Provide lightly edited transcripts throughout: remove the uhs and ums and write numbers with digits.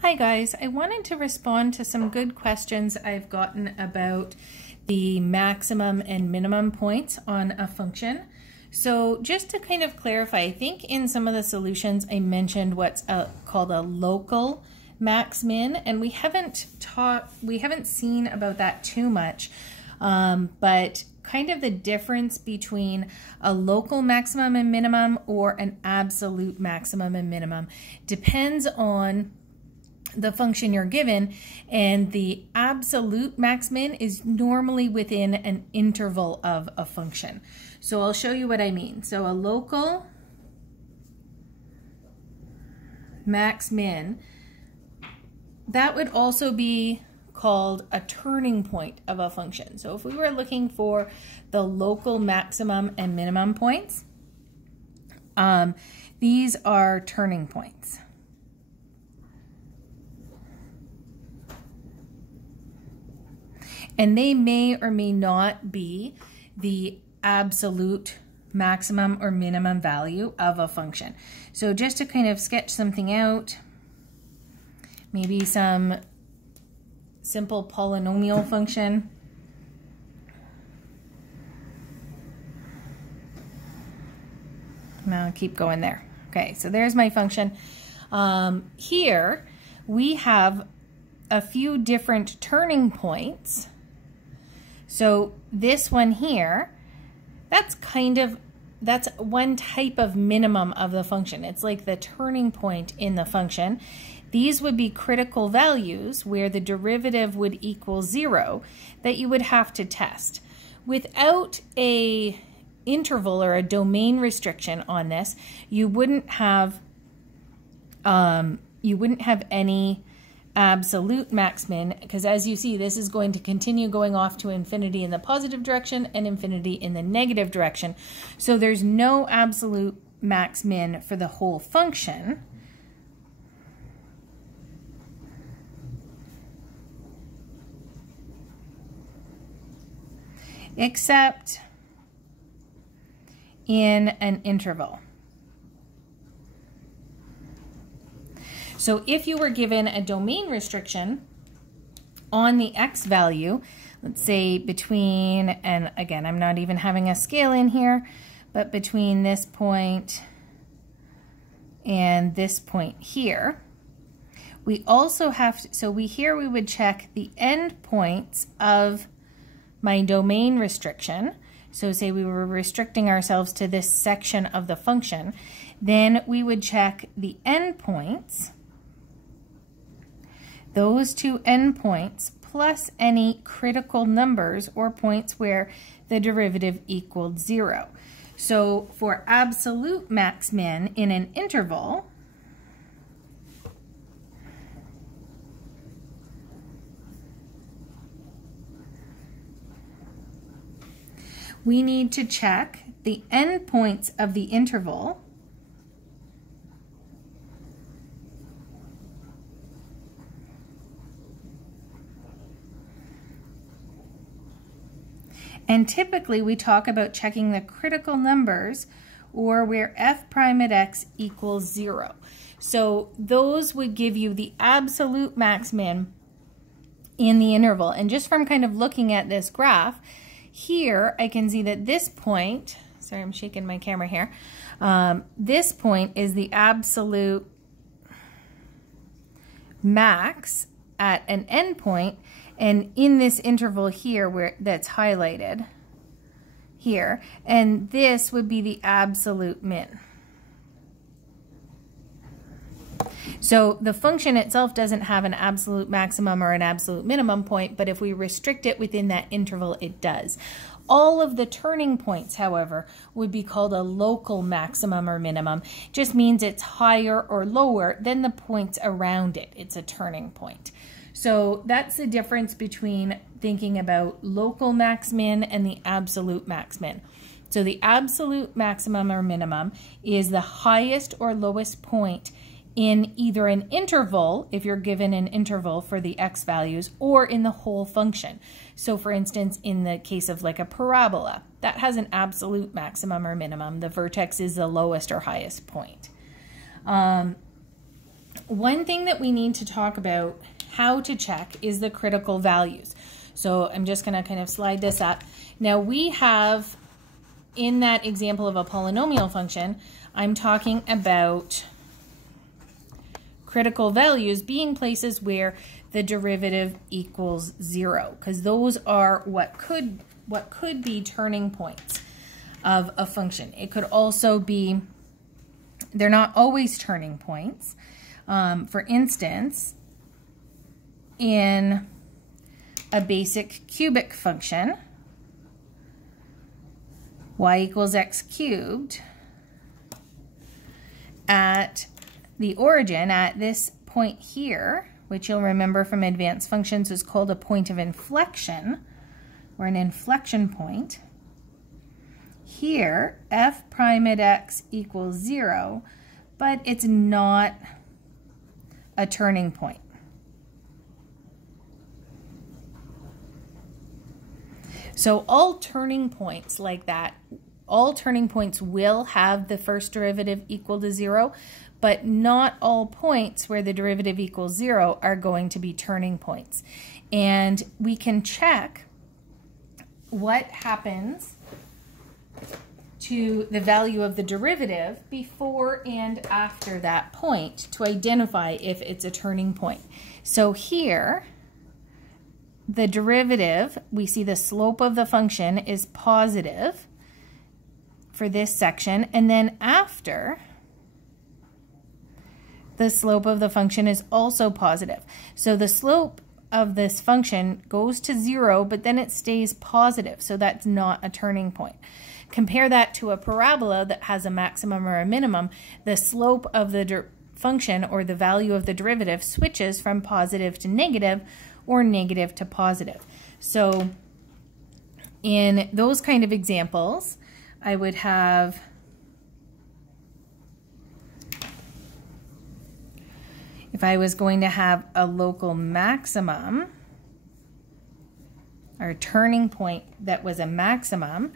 Hi guys, I wanted to respond to some good questions I've gotten about the maximum and minimum points on a function. So just to kind of clarify, I think in some of the solutions I mentioned what's called a local max-min, and we haven't seen about that too much, but kind of the difference between a local maximum and minimum or an absolute maximum and minimum depends on the function you're given, and the absolute max-min is normally within an interval of a function. So I'll show you what I mean. So a local max-min, that would also be called a turning point of a function. So if we were looking for the local maximum and minimum points, these are turning points. And they may or may not be the absolute maximum or minimum value of a function. So just to kind of sketch something out, maybe some simple polynomial function. Now I'll keep going there. Okay, so there's my function. Here we have a few different turning points. So this one here, that's one type of minimum of the function. It's like the turning point in the function. These would be critical values where the derivative would equal 0 that you would have to test. Without a interval or a domain restriction on this, you wouldn't have any absolute max-min, because as you see, this is going to continue going off to infinity in the positive direction and infinity in the negative direction. So there's no absolute max-min for the whole function. Except in an interval. So if you were given a domain restriction on the x value, let's say between, and again, I'm not even having a scale in here, but between this point and this point here, we also have to, so here we would check the endpoints of my domain restriction. So say we were restricting ourselves to this section of the function, then we would check the endpoints, those two endpoints, plus any critical numbers or points where the derivative equaled 0. So for absolute max-min in an interval, we need to check the endpoints of the interval and typically we talk about checking the critical numbers or where f prime at x equals 0. So those would give you the absolute max-min in the interval. And just from kind of looking at this graph, here I can see that this point, sorry I'm shaking my camera here, this point is the absolute max at an endpoint, and in this interval here where that's highlighted here, and this would be the absolute min. So the function itself doesn't have an absolute maximum or an absolute minimum point, but if we restrict it within that interval, it does. All of the turning points, however, would be called a local maximum or minimum. Just means it's higher or lower than the points around it. It's a turning point. So that's the difference between thinking about local max-min and the absolute max-min. So the absolute maximum or minimum is the highest or lowest point in either an interval, if you're given an interval for the x values, or in the whole function. So for instance, in the case of like a parabola, that has an absolute maximum or minimum. The vertex is the lowest or highest point. one thing that we need to talk about how to check is the critical values. So I'm just going to kind of slide this up. Now we have, in that example of a polynomial function, I'm talking about critical values being places where the derivative equals 0, because those are what could be turning points of a function. It could also be, they're not always turning points. For instance, in a basic cubic function, y equals x cubed, at the origin, at this point here, which you'll remember from advanced functions is called a point of inflection, or an inflection point. Here, f prime at x equals 0, but it's not a turning point. So all turning points like that, all turning points will have the first derivative equal to 0, but not all points where the derivative equals 0 are going to be turning points. And we can check what happens to the value of the derivative before and after that point to identify if it's a turning point. So here, the derivative, we see the slope of the function is positive for this section, and then after, the slope of the function is also positive. So the slope of this function goes to 0, but then it stays positive, so that's not a turning point. Compare that to a parabola that has a maximum or a minimum. The slope of the function, or the value of the derivative, switches from positive to negative or negative to positive. So in those kind of examples, I would have if I was going to have a local maximum or turning point that was a maximum,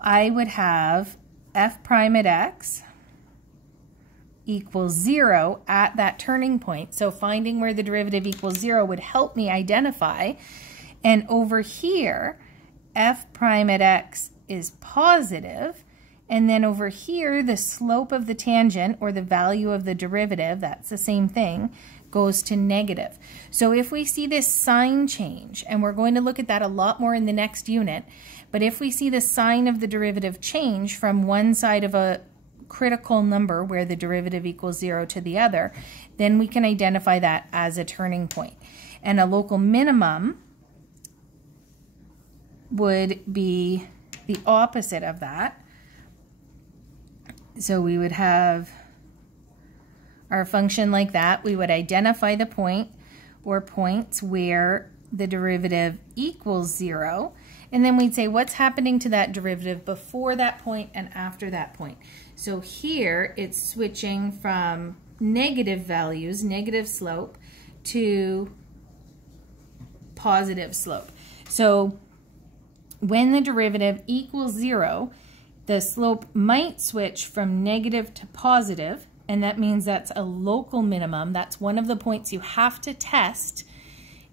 I would have f prime at x equals 0 at that turning point. So finding where the derivative equals 0 would help me identify. And over here, f prime at x is positive. And then over here, the slope of the tangent, or the value of the derivative, that's the same thing, goes to negative. So if we see this sign change, and we're going to look at that a lot more in the next unit, but if we see the sign of the derivative change from one side of a critical number where the derivative equals 0 to the other, then we can identify that as a turning point. And a local minimum would be the opposite of that. So we would have our function like that. We would identify the point or points where the derivative equals 0, and then we'd say what's happening to that derivative before that point and after that point. So here it's switching from negative values, negative slope, to positive slope. So when the derivative equals 0, the slope might switch from negative to positive, and that means that's a local minimum. That's one of the points you have to test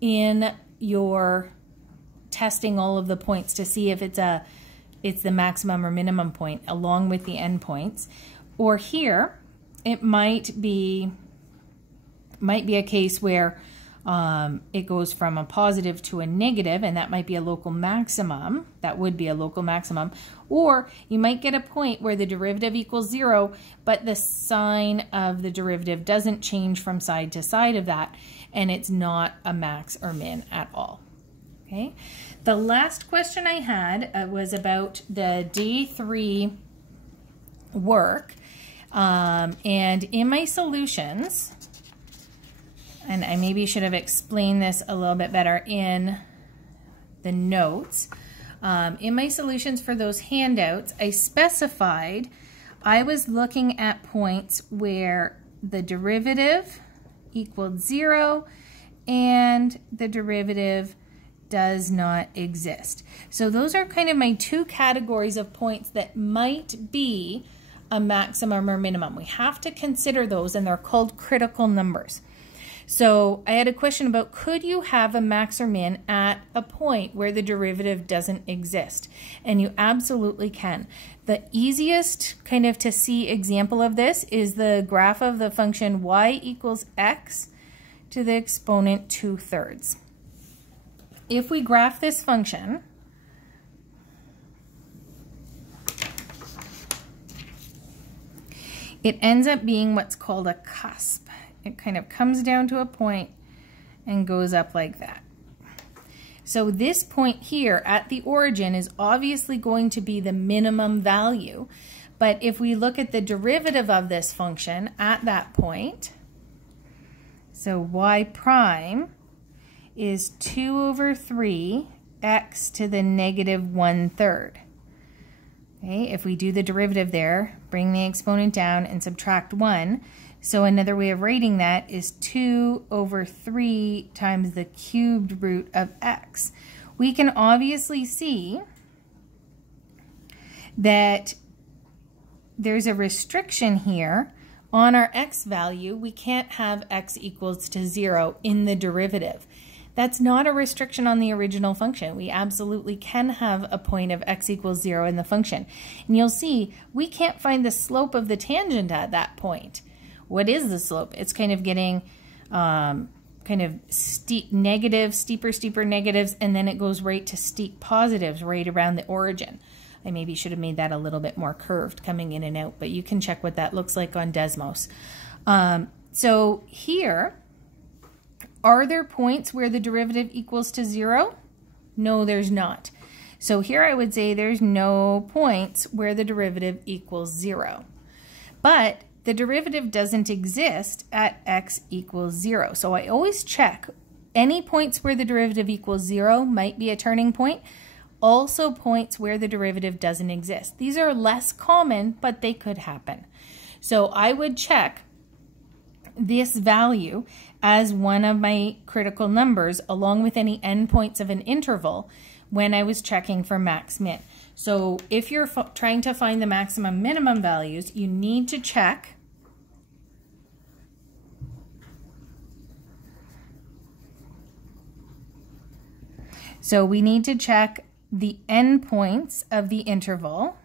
in your testing all of the points to see if it's the maximum or minimum point along with the endpoints. Or here, it might be a case where it goes from a positive to a negative, and that might be a local maximum. That would be a local maximum. Or you might get a point where the derivative equals 0, but the sign of the derivative doesn't change from side to side of that, and it's not a max or min at all. Okay. The last question I had was about the day 3 work, and in my solutions, and I maybe should have explained this a little bit better in the notes. In my solutions for those handouts, I specified I was looking at points where the derivative equaled 0 and the derivative does not exist. So those are kind of my two categories of points that might be a maximum or minimum. We have to consider those, and they're called critical numbers. So I had a question about, could you have a max or min at a point where the derivative doesn't exist? And you absolutely can. The easiest kind of to see example of this is the graph of the function y equals x to the exponent 2/3. If we graph this function, it ends up being what's called a cusp. It kind of comes down to a point and goes up like that. So this point here at the origin is obviously going to be the minimum value. But if we look at the derivative of this function at that point, so y prime is 2/3 x to the -1/3. Okay, if we do the derivative there, bring the exponent down and subtract 1. So another way of writing that is 2/3 times the cubed root of x. We can obviously see that there's a restriction here on our x value. We can't have x equals to 0 in the derivative. That's not a restriction on the original function. We absolutely can have a point of x equals 0 in the function. And you'll see we can't find the slope of the tangent at that point. What is the slope? It's kind of getting kind of steep negatives, steeper negatives, and then it goes right to steep positives right around the origin. I maybe should have made that a little bit more curved coming in and out, but you can check what that looks like on Desmos. So here, are there points where the derivative equals to 0? No, there's not. So here I would say there's no points where the derivative equals 0. But the derivative doesn't exist at x equals 0. So I always check any points where the derivative equals 0 might be a turning point. Also points where the derivative doesn't exist. These are less common, but they could happen. So I would check this value as one of my critical numbers along with any endpoints of an interval when I was checking for max min. So if you're trying to find the maximum minimum values, you need to check we need to check the endpoints of the interval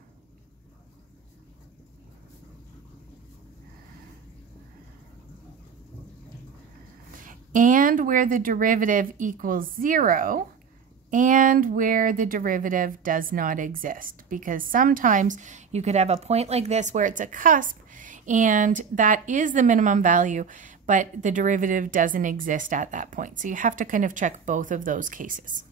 and where the derivative equals 0 and where the derivative does not exist, because sometimes you could have a point like this where it's a cusp and that is the minimum value, but the derivative doesn't exist at that point. So you have to kind of check both of those cases.